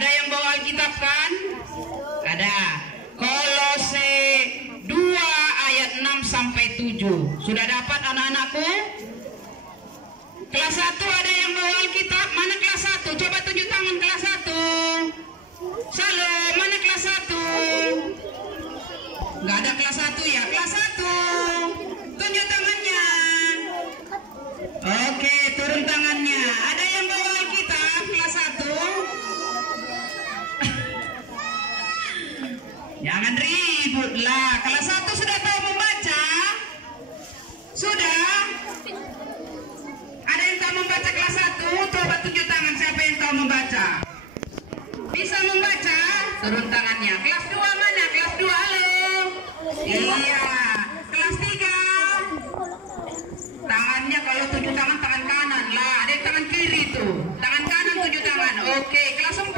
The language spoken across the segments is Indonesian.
Ada yang bawa Alkitab kan? Ada. Kolose 2 ayat 6 sampai 7. Sudah dapat anak-anakku? Kelas 1 ada yang bawa Alkitab? Mana kelas 1? Coba tunjuk tangan kelas 1. Salam, mana kelas 1? Nggak ada kelas 1 ya? Kelas 1. Tunjuk tangannya. Oke, turun tangannya. Ada yang bawa Alkitab kelas 1? Jangan ribut lah. Kelas 1 sudah tahu membaca? Sudah? Ada yang tahu membaca kelas 1? Coba tunjuk tangan siapa yang tahu membaca. Bisa membaca? Turun tangannya. Kelas 2 mana? Kelas 2 halo. Iya. Kelas 3. Tangannya kalau tunjuk tangan kanan lah. Ada yang tangan kiri tuh. Tangan kanan tunjuk tangan. Oke. Kelas 4.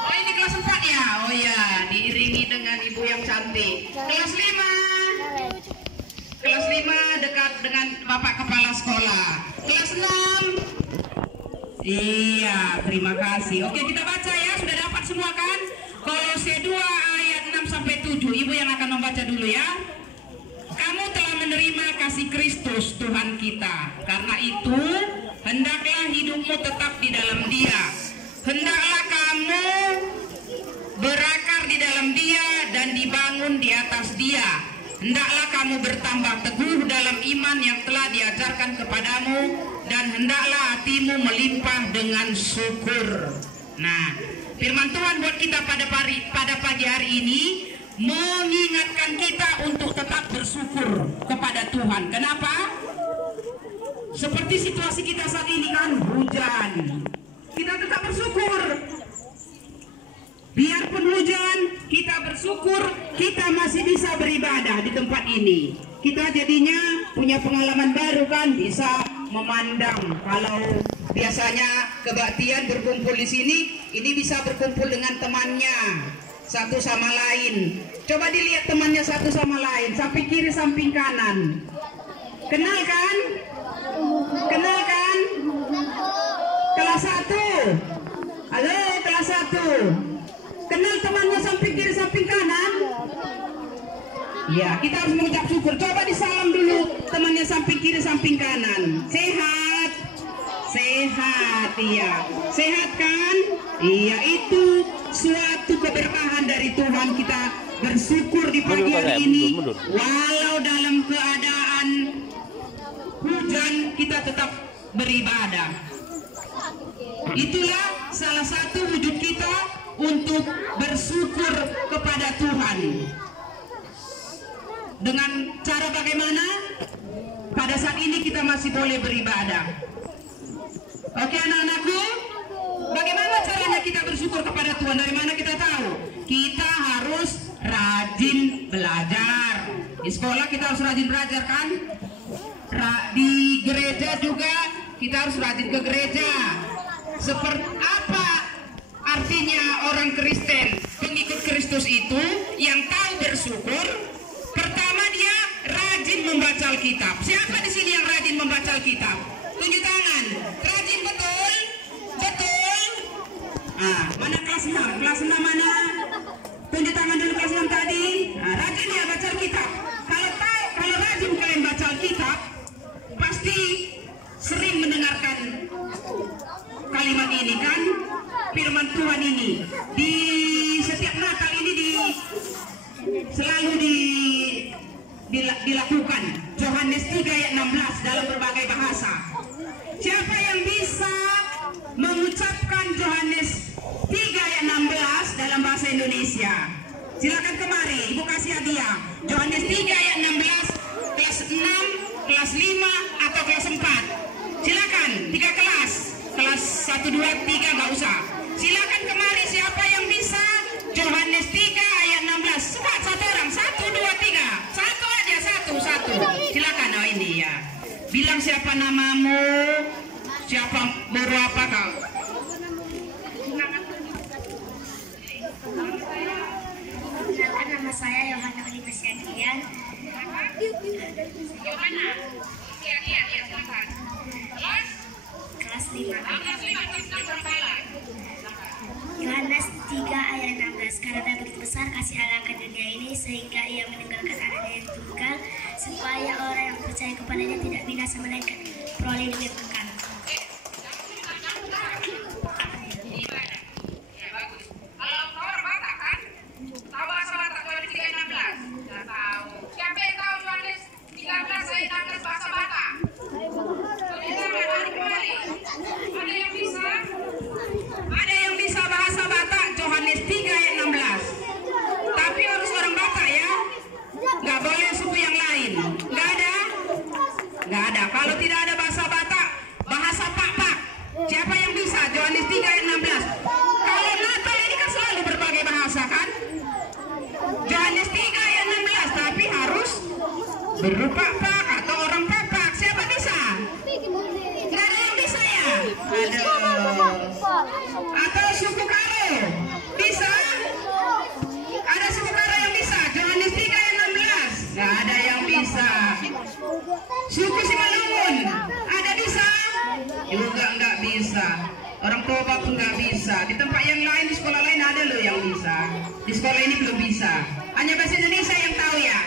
Oh ini kelas 4 ya? Oh ya. Diiringi dengan ibu yang cantik. Kelas 5. Kelas 5 dekat dengan Bapak Kepala Sekolah. Kelas 6. Iya, terima kasih. Oke, kita baca ya. Sudah dapat semua kan? Kolose 2 ayat 6 sampai 7. Ibu yang akan membaca dulu ya. Kamu telah menerima kasih Kristus Tuhan kita. Karena itu, hendaklah hidupmu tetap di dalam Dia. Hendaklah kamu berakar di dalam Dia dan dibangun di atas Dia. Hendaklah kamu bertambah teguh dalam iman yang telah diajarkan kepadamu, dan hendaklah hatimu melimpah dengan syukur. Nah, firman Tuhan buat kita pada pagi hari ini mengingatkan kita untuk tetap bersyukur kepada Tuhan. Kenapa? Seperti situasi kita saat ini kan hujan. Kita tetap bersyukur. Biarpun hujan, kita bersyukur kita masih bisa beribadah di tempat ini. Kita jadinya punya pengalaman baru kan, bisa memandang. Kalau biasanya kebaktian berkumpul di sini, ini bisa berkumpul dengan temannya satu sama lain. Coba dilihat temannya satu sama lain, samping kiri samping kanan. Kenal kan? Kenal kan? Kelas 1. Halo kelas 1. Kenal temannya samping kiri samping kanan? Ya, kita harus mengucap syukur. Coba disalam dulu temannya samping kiri samping kanan. Sehat? Sehat, iya. Sehat kan? Iya, itu suatu keberkahan dari Tuhan. Kita bersyukur di pagi hari ini. Walau dalam keadaan hujan, kita tetap beribadah. Itulah salah satu wujud kita untuk bersyukur kepada Tuhan. Dengan cara bagaimana? Pada saat ini kita masih boleh beribadah. Oke anak-anakku, bagaimana caranya kita bersyukur kepada Tuhan? Dari mana kita tahu? Kita harus rajin belajar. Di sekolah kita harus rajin belajar kan? Di gereja juga kita harus rajin ke gereja. Seperti apa artinya orang Kristen, pengikut Kristus itu yang tahu bersyukur? Pertama, dia rajin membaca Alkitab. Siapa di sini yang rajin membaca Alkitab? Tunjuk tangan. Rajin betul? Betul? Ah, mana kelas 6? Kelas 6 mana? Tunjuk tangan dulu kelas 6 tadi. Nah, rajin ya baca Alkitab. Kalau rajin kalian baca Alkitab, pasti sering mendengarkan kalimat ini kan? Firman Tuhan ini di setiap Natal ini selalu dilakukan. Yohanes 3 ayat 16 dalam berbagai bahasa. Siapa yang bisa mengucapkan Yohanes 3 ayat 16 dalam bahasa Indonesia? Silakan kemari, Ibu kasih hadiah. Yohanes 3 ayat 16, kelas 6, kelas 5 atau kelas 4. Silakan, 3 kelas. Kelas 1, 2, 3 nggak usah. Silakan kemari siapa yang bisa Yohanes 3 ayat 16. Cepat satu orang, 1, 2, 3. Satu aja, satu. Silakan, oh ini ya. Bilang siapa namamu, siapa guru apa kau? Nama saya Yohana Oliver Siagian. Yohana? Iya, silakan. Kelas 5. Kelas 5, kelas 6 berapa? besar kasih Allah ke dunia ini sehingga ia meninggalkan anaknya yang tunggal supaya orang yang percaya kepadanya tidak binasa melainkan peroleh hidup yang kekal. Kalau tidak ada bahasa Batak, bahasa Pak-Pak. Siapa yang bisa? Yohanes 3 ayat 16. Kalau Natal ini kan selalu berbagai bahasa kan? Yohanes 3 ayat 16, tapi harus berupa Pak atau orang Pak-Pak. Siapa bisa? Nggak ada yang bisa ya? Aduh. Atau suku Karo? Bisa? Ada suku Karo yang bisa? Yohanes 3 ayat 16. Nggak ada yang bisa. Suku Simalungun ada bisa? Juga nggak bisa. Orang Toba pun nggak bisa. Di tempat yang lain, di sekolah lain ada loh yang bisa. Di sekolah ini belum bisa. Hanya bahasa Indonesia yang tahu ya.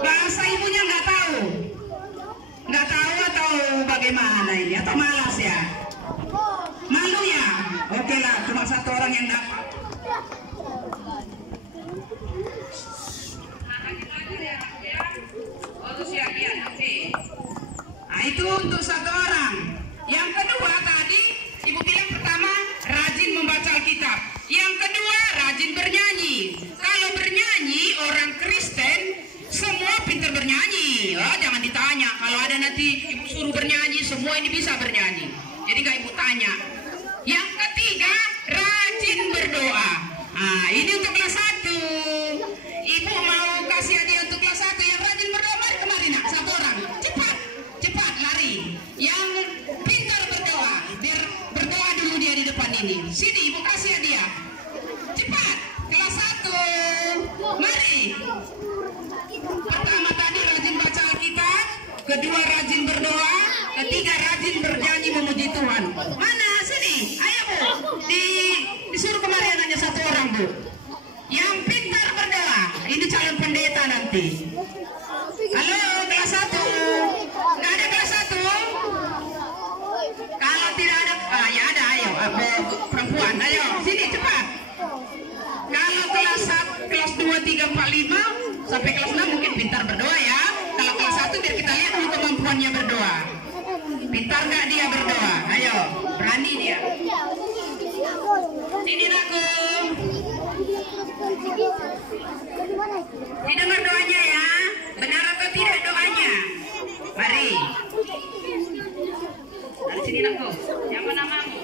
Bahasa ibunya nggak tahu. Nggak tahu atau bagaimana ini? Atau malas ya? Malu ya? Oke lah, cuma satu orang yang dapat. Nah, itu untuk satu orang. Yang kedua tadi ibu bilang pertama rajin membaca Alkitab. Yang kedua rajin bernyanyi. Kalau bernyanyi orang Kristen semua pintar bernyanyi. Oh, jangan ditanya. Kalau ada nanti ibu suruh bernyanyi, semua ini bisa bernyanyi. Jadi nggak ibu tanya. Yang ketiga rajin berdoa. Nah, ini untuk kelas 1. Ibu mau kasih hadiah untuk kelas 1 yang rajin berdoa. Mari kemari nak, satu orang. Cepat lari. Yang pintar berdoa, biar berdoa dulu dia di depan ini. Sini ibu kasih hadiah. Cepat, kelas 1. Mari. Pertama tadi rajin baca Alkitab, kedua rajin berdoa, ketiga rajin bernyanyi memuji Tuhan. Mana? Sini, ayo bu. Disuruh kemari hanya satu orang bu. Yang pintar berdoa, ini calon pendeta nanti. Halo, kelas 1. Nggak ada kelas 1? Kalau tidak ada, ya ada, ayo. Perempuan, ayo. Sini, cepat. Kalau kelas 1, kelas 2, 3, 4, 5, sampai kelas 6 mungkin pintar berdoa ya. Kalau kelas 1 biar kita lihat dulu kemampuannya berdoa. Pintar nggak dia berdoa? Ayo, berani dia. Sini aku. Didengar doanya ya. Benar atau tidak doanya? Mari. Dari sini aku. Siapa namamu?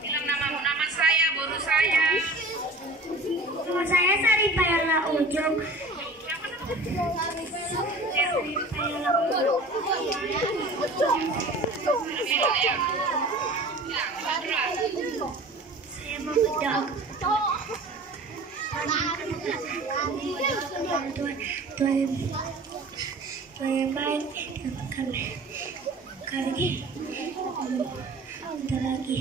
Bilang namamu. Nama saya, guru saya. Nama saya Saripayala Ujung. Saya mau berdoa Tuhan yang baik kami bentar lagi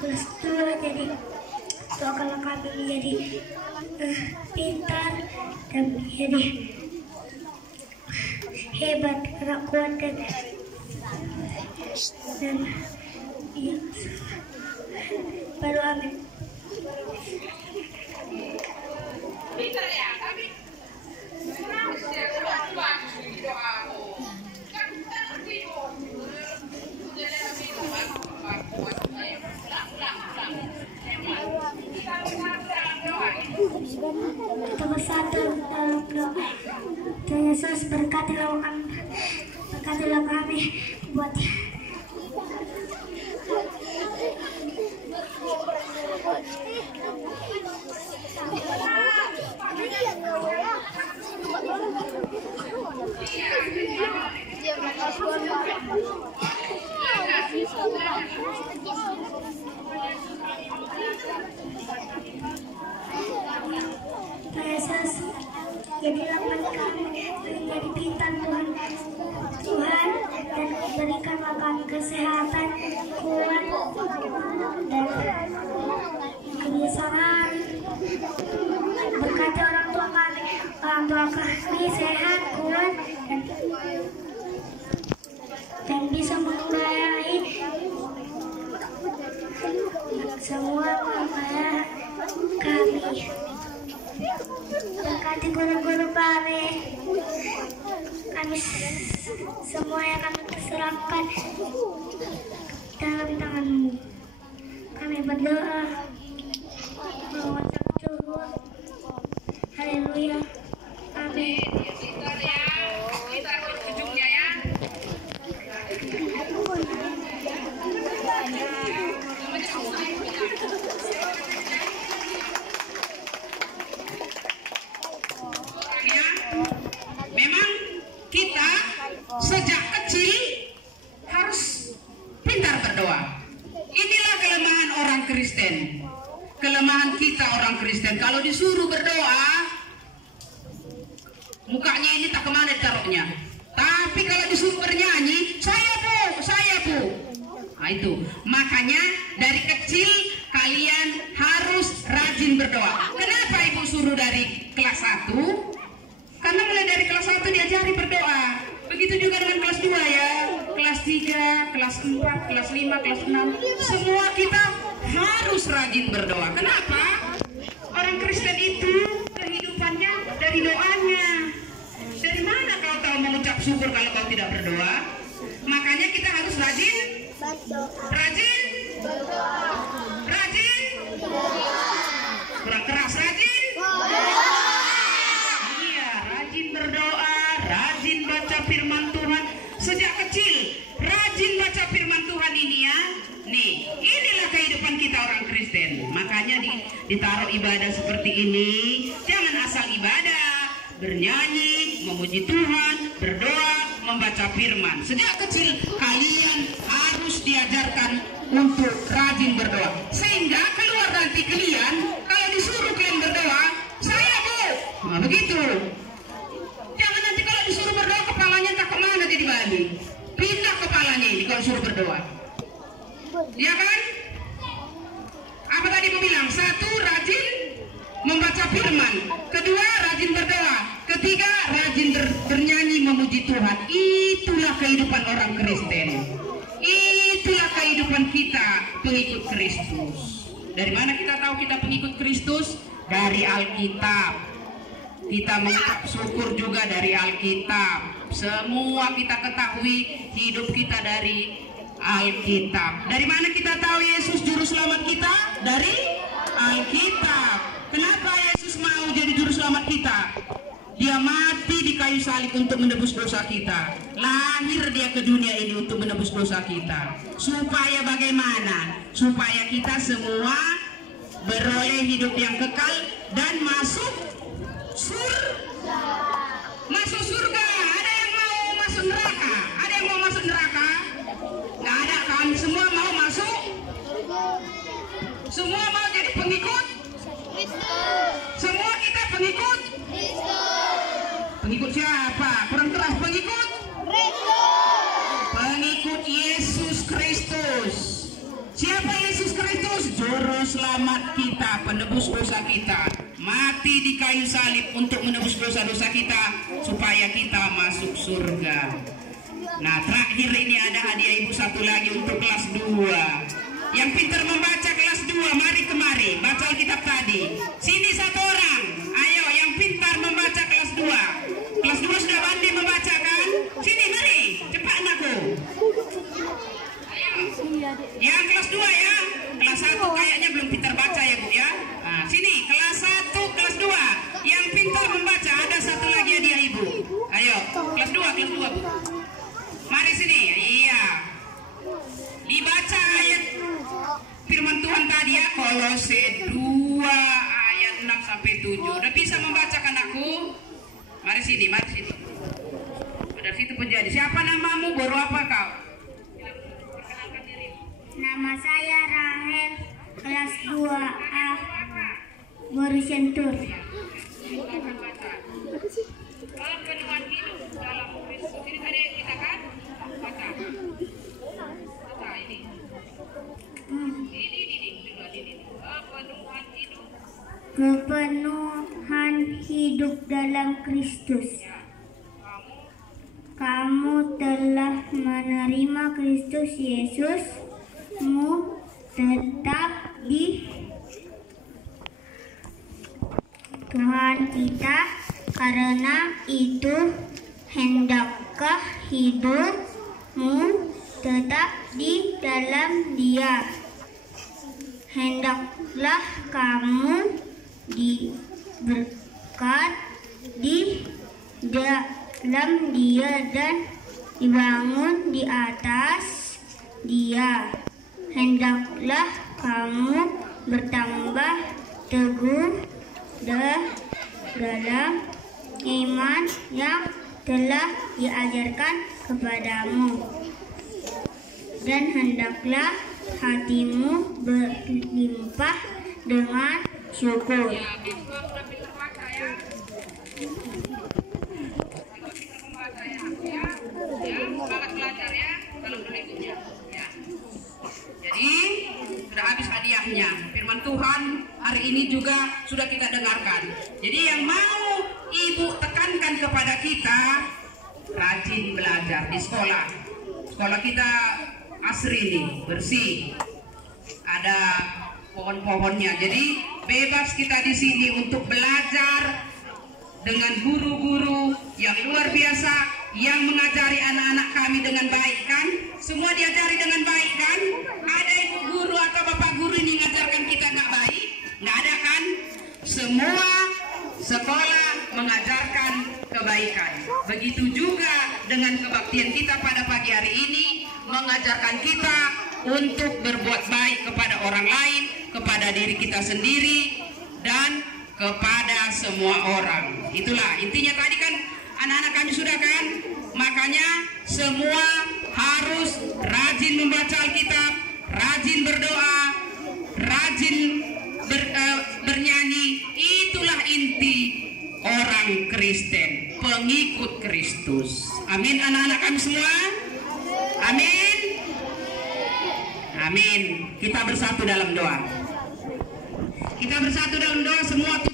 kelas 2 jadi doakanlah kami menjadi pintar dan menjadi hebat, kuat dan ya, baru amin. Pintar ya, tapi Kita bersatu dalam doa. Tuhan Yesus berkatilah kami buat Yesus, jadilah kami menjadi pintar Tuhan dan berikanlah kami kesehatan, kuat, dan kebesaran. Berkati orang tua kami sehat, kuat, dan bisa menguasai semua wilayah kami. Berkati guru-guru kami semua yang kami serahkan dalam tangan-Mu. Kami berdoa mengucap syukur. Haleluya. Amin. Kita ke ujungnya ya. Memang kita sejak kecil harus pintar berdoa. Inilah kelemahan orang Kristen. Kelemahan kita orang Kristen. Kalau disuruh berdoa, mukanya ini tak kemana ditaruhnya. Tapi kalau disuruh bernyanyi, saya bu. Nah itu. Makanya dari kecil kalian harus rajin berdoa. Kenapa ibu suruh dari kelas 1? Karena mulai dari kelas 1 diajari berdoa. Begitu juga dengan kelas 2 ya. Kelas 3, kelas 4, kelas 5, kelas 6. Semua kita harus rajin berdoa. Kenapa? Orang Kristen itu kehidupannya dari doanya. Dari mana kau tahu mengucap syukur kalau kau tidak berdoa? Makanya kita harus rajin. Rajin. Rajin. Kurang keras, rajin. Iya, rajin berdoa, rajin baca firman Tuhan. Sejak kecil, rajin baca firman Tuhan ini ya. Nih, inilah kehidupan kita orang Kristen. Makanya ditaruh ibadah seperti ini. Jangan asal ibadah. Bernyanyi, memuji Tuhan, berdoa, membaca firman. Sejak kecil kalian harus diajarkan untuk rajin berdoa. Sehingga keluar nanti kalian, kalau disuruh kalian berdoa, saya bu. Nah begitu. Jangan nanti kalau disuruh berdoa kepalanya tak kemana jadi balik. Pindah kepalanya ini kalau suruh berdoa. Ya kan? Apa tadi mau bilang? 1, rajin membaca firman. 2, rajin berdoa. 3, rajin bernyanyi memuji Tuhan. Itulah kehidupan orang Kristen. Itulah kehidupan kita pengikut Kristus. Dari mana kita tahu kita pengikut Kristus? Dari Alkitab. Kita mengucap syukur juga dari Alkitab. Semua kita ketahui hidup kita dari Alkitab. Dari mana kita tahu Yesus juru selamat kita? Dari Alkitab. Kenapa Yesus mau jadi juru selamat kita? Dia mati di kayu salib untuk menebus dosa kita. Lahir dia ke dunia ini untuk menebus dosa kita. Supaya bagaimana? Supaya kita semua beroleh hidup yang kekal dan masuk surga. Masuk surga. Ada yang mau masuk neraka? Ada yang mau masuk neraka? Nggak ada kan? Semua mau masuk? Semua mau jadi pengikut? Semua kita pengikut? Pengikut siapa? Kurang keras, pengikut? Pengikut Yesus Kristus. Siapa Yesus Kristus? Juru selamat kita, penebus dosa kita. Mati di kayu salib untuk menebus dosa-dosa kita supaya kita masuk surga. Nah, terakhir ini ada hadiah ibu satu lagi untuk kelas 2. Yang pintar membaca kelas 2, mari kemari, baca Alkitab tadi. Sini satu orang. Ayo, yang pintar membaca kelas 2. Kelas 2 sudah pandai membaca kan? Sini, mari, cepat anakku. Ayo. Yang kelas 2 ya. Kelas 1 kayaknya belum pintar baca ya bu ya. Nah, sini, kelas 1, kelas 2. Yang pintar membaca, ada satu lagi hadiah ibu. Ayo, kelas 2 bu. Mari sini, iya. Dibaca ayat firman Tuhan tadi ya, Kolose 2 ayat 6 sampai 7. Udah bisa membaca kan aku? Mari sini. Dari situ penjadi. Siapa namamu? Baru apa kau? Nama saya Rahel, kelas 2A, baru sentur. Penuhan hidup dalam Kristus. Ini tadi kita kan baca. Kepenuhan hidup dalam Kristus. Kamu telah menerima Kristus Yesus, mu tetap di Tuhan kita. Karena itu hendakkah hidupmu tetap di dalam Dia. Hendaklah kamu diberkat di dalam Dia dan dibangun di atas Dia. Hendaklah kamu bertambah teguh dalam iman yang telah diajarkan kepadamu, dan hendaklah hatimu berlimpah dengan syukur. Jadi sudah habis hadiahnya. Firman Tuhan hari ini juga sudah kita dengarkan. Jadi yang mau Ibu tekankan kepada kita, rajin belajar di sekolah. Sekolah kita asri nih, bersih. Ada pohon-pohonnya. Jadi bebas kita di sini untuk belajar dengan guru-guru yang luar biasa yang mengajari anak-anak kami dengan baik, kan? Semua diajari dengan baik, kan? Ada ibu guru atau bapak guru ini mengajarkan kita nggak baik? Nggak ada, kan? Semua sekolah mengajarkan kebaikan. Begitu juga dengan kebaktian kita pada pagi hari ini, mengajarkan kita untuk berbuat baik kepada orang lain, kepada diri kita sendiri, dan kepada semua orang. Itulah intinya tadi, kan anak-anak kami sudah, kan? Makanya semua harus rajin membaca Alkitab, rajin berdoa, rajin bernyanyi. Itulah inti orang Kristen, pengikut Kristus. Amin, anak-anak kami semua. Amin. Amin. Kita bersatu dalam doa. Kita bersatu dalam doa semua.